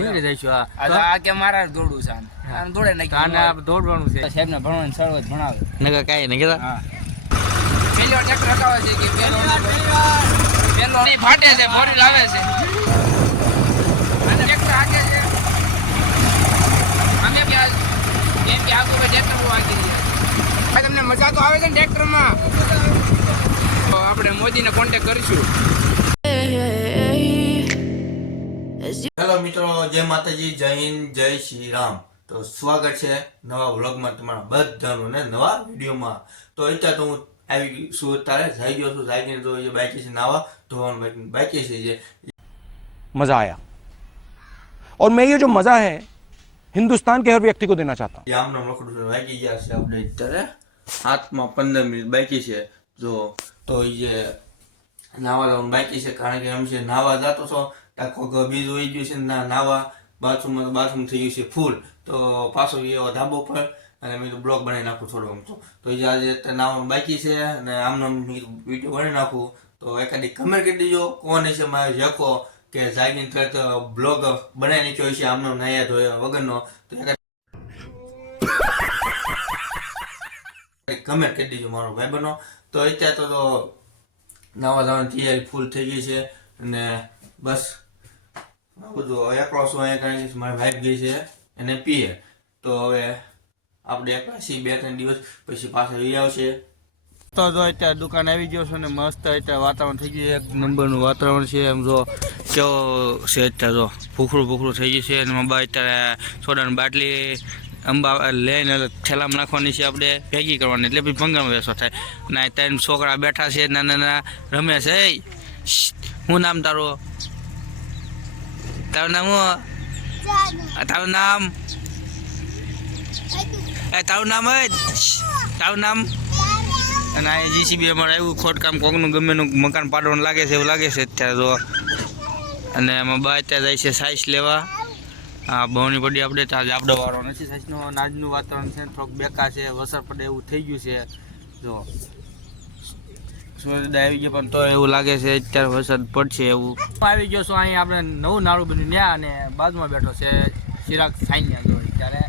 નીકળી જઈશું આ. કે મારા દોડું છે આમ. આમ દોડે નહીં આને આ દોડવાનું છે. સાહેબ ને ભણવાનું સરળ ભણાવે. નગર કાંઈ નહીં કહેતા. પેલો ટ્રેક્ટર રખાવે છે કે પેલો પેલો નહીં ફાટે છે બોરી લાવે છે. ટ્રેક્ટર હાકે છે. અમે એમ આગળ ટ્રેક્ટર બહુ હાકી તમને મજા તો આવે છે ને ટ્રેક્ટરમાં? તો આપણે મોદીને કોન્ટેક્ટ કરીશું. હેલો મિત્રો જય માતાજી જય હિન્દ જય શ્રી રામ તો સ્વાગત છે નવા વ્લોગમાં તમારા બધાનું ને નવા વિડીયોમાં તો અત્યારે તો હું આવી ગઈ છું અત્યારે જઈ ગયો છું જાગીને તો એ બાકી છે નાવા ધોવાનું બાકી બાકી છે જે मजा आया और मैं ये जो मजा है हिंदुस्तान के हर व्यक्ति को देना चाहता हूँ એ આમના મકડું છે વાગી ગયા છે આપણે અત્યારે હાથમાં પંદર મિનિટ બાકી છે જો તો એ જે નાવા જવાનું બાકી છે કારણ કે એમ છે નાવા જતો છો ટાકો બીજ વહી ગયું છે નાવા બાથરૂમમાં બાથરૂમ થઈ ગયું છે ફૂલ તો પાછો એવો ધાબો પર અને મેં બ્લોગ બનાવી નાખું થોડો આમ તો. એ આજે નાવાનું બાકી છે અને આમનો વીડિયો બનાવી નાખું, તો એકાદી કમેન્ટ કરી દેજો, કોણ છે મારે જખો કે જાગીને તરત બ્લોગ બનાવી નાખ્યો છે આમનો નાયા ધોયા વગરનો. તો એકાદ કમેન્ટ કરી દેજો મારો ભાઈ બનો તો અત્યારે તો નવા જવાની તૈયારી ફૂલ થઈ ગઈ છે અને બસ. બધું એકલો શું અહીંયા કારણ કે મારી વાઈફ ગઈ છે એને પીએ. તો હવે આપણે એકલા બે ત્રણ દિવસ, પછી પાછા એ આવશે. તો જો અત્યારે દુકાન આવી ગયો છે ને મસ્ત, અત્યારે વાતાવરણ થઈ ગયું એક નંબરનું વાતાવરણ છે. એમ જો કેવો છે અત્યારે જો, ભૂખરું ભૂખરું થઈ ગયું છે. અને બા અત્યારે સોડાની બાટલી અંબા લઈને થેલામાં નાખવાની છે આપણે, ભેગી કરવાની, એટલે પછી ભંગામાં બેસો થાય. અને ત્રણ છોકરા બેઠા છે, નાના નાના, રમે છે. શું નામ તારું? તારું નામ તારું નામ? એ તારું નામ જ? તારું નામ? અને આ જીસીબી અમારે આવ્યું ખોટકામ કોકનું ગમેનું મકાન પાડવાનું લાગે છે એવું લાગે છે અત્યારે તો. અને એમાં બા અત્યારે જાય છે સાઈઝ લેવા. હા બહુની પડી આપણે તો આજે આપણે વારો નથી સાઈઝનો આજનું વાતાવરણ છે થોડુંક બેકાર છે વરસાદ પડે એવું થઈ ગયું છે. જો. સૂર્યોદય આવી ગયો પણ તો એવું લાગે છે અત્યારે વરસાદ પડશે એવું. આવી ગયો છું અહીં આપણે નવું નાળું બન્યું ત્યાં અને બાજુમાં બેઠો છે ચિરાગ સાઈન્યા જો ત્યારે.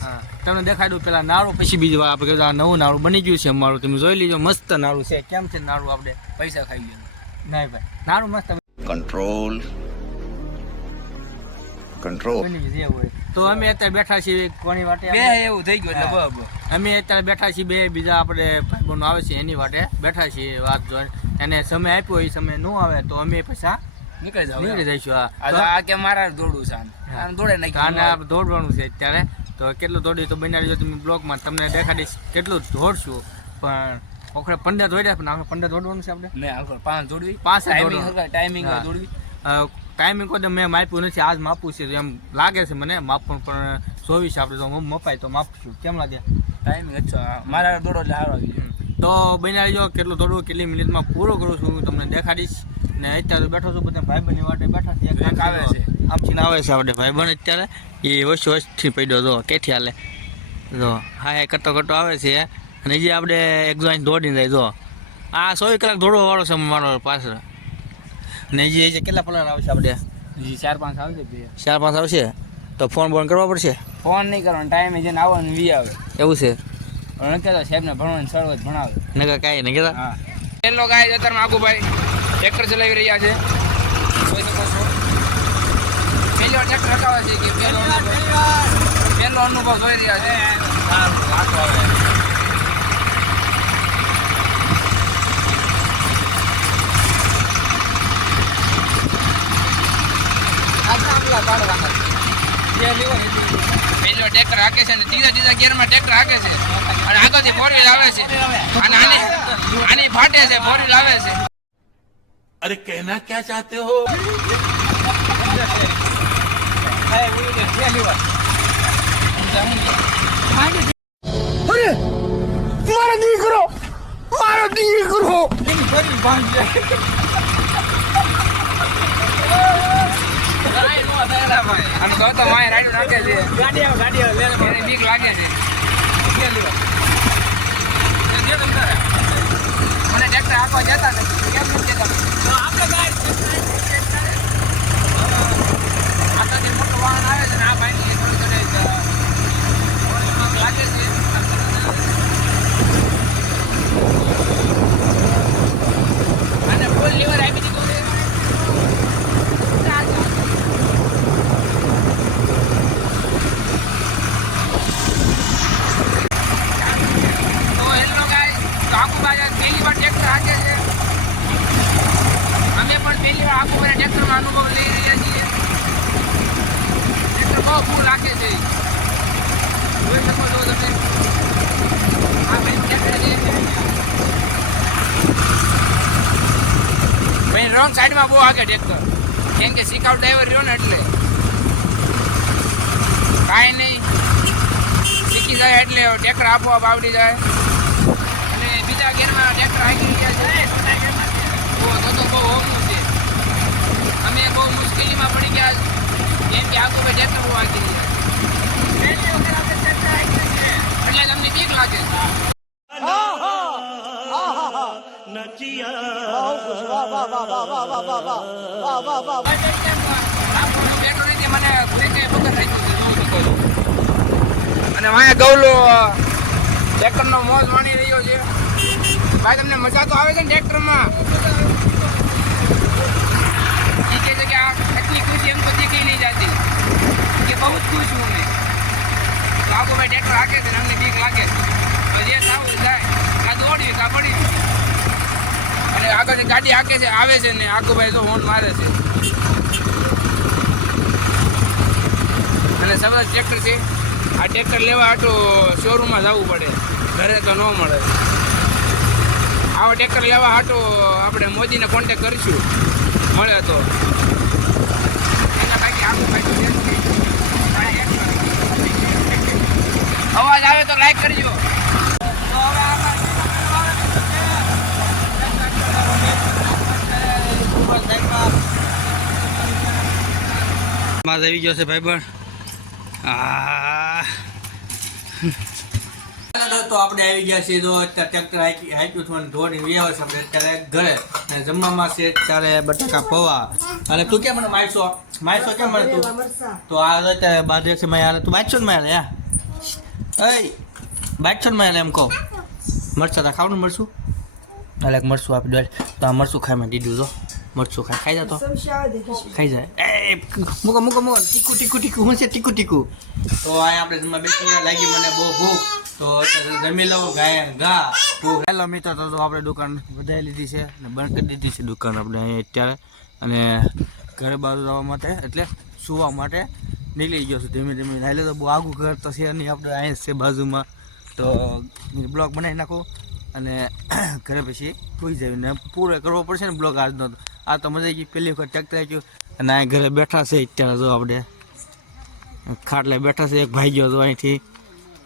હા તમને દેખાડ્યું પેલા નાળું પછી બીજી વાર આપણે આ નવું નાળું બની ગયું છે અમારું. તમે જોઈ લીજો મસ્ત નાળું છે. કેમ છે નાળું આપણે? પૈસા ખાઈ ગયા. નહીં ભાઈ. નાળું મસ્ત. કંટ્રોલ કંટ્રોલ બની ગયું એવું હોય. તો અમે અત્યારે બેઠા છીએ કોની વાટે બે એવું થઈ ગયું એટલે બરાબર. અમે અત્યારે બેઠા છીએ બે બીજા આપણે ભાઈબંધો આવે છે એની વાટે. બેઠા છીએ વાત જોઈને એને સમય આપ્યો એ સમય ન આવે તો અમે પૈસા નીકળી જાવ નીકળી જઈશું આ આ કે મારા દોડવું છે દોડે તો આને દોડવાનું. છે અત્યારે. તો કેટલું દોડી તો બનાવી જો તમે બ્લોગમાં તમને દેખાડીશ કેટલું દોડશું. પણ ઓખડે પંદર દોડ્યા પણ આપણે પંદર દોડવાનું છે આપણે. નહીં આખરે પાંચ દોડવી. પાંચ ટાઈમિંગ દોડવી. ટાઈમિંગ કોઈ મેં માપ્યું નથી આજ માપવું છે તો એમ લાગે છે મને માપવું પણ ચોવીસ આપણે તો હું મપાય તો માપશું કેમ લાગે? ટાઈમિંગ અચ્છા. મારા દોડો એટલે સારો આવી તો બનાવી જો કેટલું દોડવું કેટલી મિનિટમાં પૂરો કરું છું હું તમને દેખાડીશ. ને અત્યારે બેઠો છું બધા ભાઈબંધની વાટે બેઠા છે. એક આવે છે. આમથી આવે છે આપણે ભાઈબંધ અત્યારે. એ વસ્તુ ઓછથી પડ્યો જો કેથી હાલે. જો હા એ કરતો કરતો આવે છે. અને જે આપણે એક જો દોડીને જાય જો. આ સો કલાક દોડવા વાળો છે મારો પાછળ. ને જે કેટલા પલાર આવશે આપણે? હજી ચાર પાંચ આવશે બે. ચાર પાંચ આવશે? તો ફોન બોન કરવા પડશે? ફોન નહીં કરવાનો ટાઈમે જેને આવવાનું વી આવે. એવું છે? પણ નથી કહેતા સાહેબને ભણવાનું સરળ જ ભણાવે. નગર કાંઈ નહીં કહેતા હા. પહેલો ગાય અત્યારમાં આગુભાઈ ટ્રેક્ટર ચલાવી રહ્યા છે. પહેલી વાર ટ્રેક્ટર હટાવે છે કે પહેલો પહેલો અનુભવ જોઈ રહ્યા છે. ફોટા પાડવાના જે લેવો પેલો ટ્રેક્ટર હાકે છે અને ત્રીજા ત્રીજા ગેરમાં ટ્રેક્ટર હાકે છે. અને આગળથી ફોર વ્હીલ આવે છે. અને આની આની ફાટે છે ફોર વ્હીલ આવે છે. અરે કહેના ક્યાં ચાહતે હો? અરે મારો દીકરો મારો દીકરો! અને તો તો માય રાઈડ રાખે છે. ગાડીઓ ગાડીઓ લે મને મને ટ્રેક્ટર આપવા જતા નથી. કેમ નથી જતા? તો મોટું વાહન આવે છે ને આ ભાઈની થોડી થોડી લાગે છે. પહેલી વાર આખું મને ટ્રેક્ટરમાં અનુભવ લઈ રહ્યા છીએ. ટ્રેક્ટર બહુ ફૂલ રાખે છે. જોઈ શકો છો તમે. આ ભાઈ રોંગ સાઈડમાં બહુ આગળ ટ્રેક્ટર. કેમ કે શિકાઉ ડ્રાઈવર રહ્યો ને એટલે. કાંઈ નહીં. શીખી જાય એટલે ટ્રેક્ટર આપોઆપ આવડી જાય. અને બીજા ગેરમાં ટ્રેક્ટર આવી ગયા છે. મુશ્કેલીમાં પડી ગયા કેમ કે આખું ભાઈ ટ્રેક્ટર આગી ગયા. એટલે તમને બીક લાગે. અને વાયા ગૌલો ટ્રેક્ટરનો મોજ માણી રહ્યો છે. ભાઈ, તમને મજા તો આવે છે ને ટ્રેક્ટરમાં ઈ કહે છે કે આ એટલી ખુશી એમ તો દેખાઈ નહીં જતી કે બહુ જ ખુશ છું મેં તો આખો ભાઈ ટ્રેક્ટર હાકે છે ને અમને બીક લાગે છે તો જે થવું જાય કાં દોડી કાં પડી અને આગળ હાકે છે આવે છે ને આખો તો હોર્ન મારે છે. અને સરસ ટ્રેક્ટર છે. આ ટ્રેક્ટર લેવા હાટું શોરૂમમાં જવું પડે. ઘરે તો ન મળે. આવા ટ્રેક્ટર લેવા હાટું આપણે મોદીને કોન્ટેક કરીશું. મળે તો. એના અવાજ આવે તો લાઈક કરજો. માસ આવી ગયો છે ભાઈબંધ. તો આપણે આવી ગયા છીએ અત્યારે ટ્રેક્ટર હાંકી હાંક્યું અને ધોની વ્યાવ છે આપણે અત્યારે ઘરે. અને જમવામાં છે અત્યારે બટાકા પૌવા. અને તું કેમ મને માયસો માયસો કેમ મને તું? તો આ અત્યારે બાદ છે મેં યાર તું બાજશો ને મેં યા એ બાજશો ને મેં એમ કહો. મરચા તા ખાવાનું મરશું અલગ મરશું આપણે તો આ મરશું ખાઈ મેં દીધું તો મરચું ખાય ખાઈ જતો ખાઈ જાય એ મૂકો મૂકો મૂકો. ટીકુ ટીકુ ટીકુ હું છે ટીકુ ટીકુ તો આ આપણે જમવા બેસી લાગી મને બહુ ભૂખ. તો જમી લઉં ગાય ગા ભૂખ. હેલો મિત્રો તો તો આપણે દુકાન વધારી લીધી છે અને બંધ કરી દીધી છે દુકાન આપણે અહીં અત્યારે. અને ઘરે બહાર જવા માટે એટલે સુવા માટે નીકળી ગયો છું ધીમે ધીમે. હાલે તો બહુ આગું ઘર તો છે નહીં આપણે અહીં છે બાજુમાં. તો બ્લોગ બનાવી નાખો અને ઘરે પછી સુઈ જાય ને પૂરો કરવો પડશે ને બ્લોગ આજનો. તો. આ તો મજા ગઈ. પહેલી વખત ટ્રેક્ટર આવ્યું અને આ ઘરે બેઠા છે અત્યારે જો આપણે. ખાટલે બેઠા છે, એક ભાઈ ગયો હતો અહીંથી.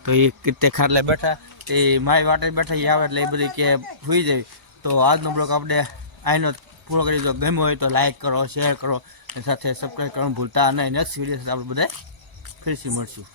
તો એ તે ખાટલે બેઠા. એ મારી વાટે બેઠા, એ આવે એટલે એ બધી કે સુઈ જાય. તો આજનો બ્લોગ આપણે આઈનો પૂરો કરી દો ગમ્યો હોય તો લાઈક કરો શેર કરો, અને સાથે સબસ્ક્રાઈબ કરવાનું ભૂલતા નહીં. નેક્સ્ટ વીડિયો આપણે બધા ફરીથી મળશું.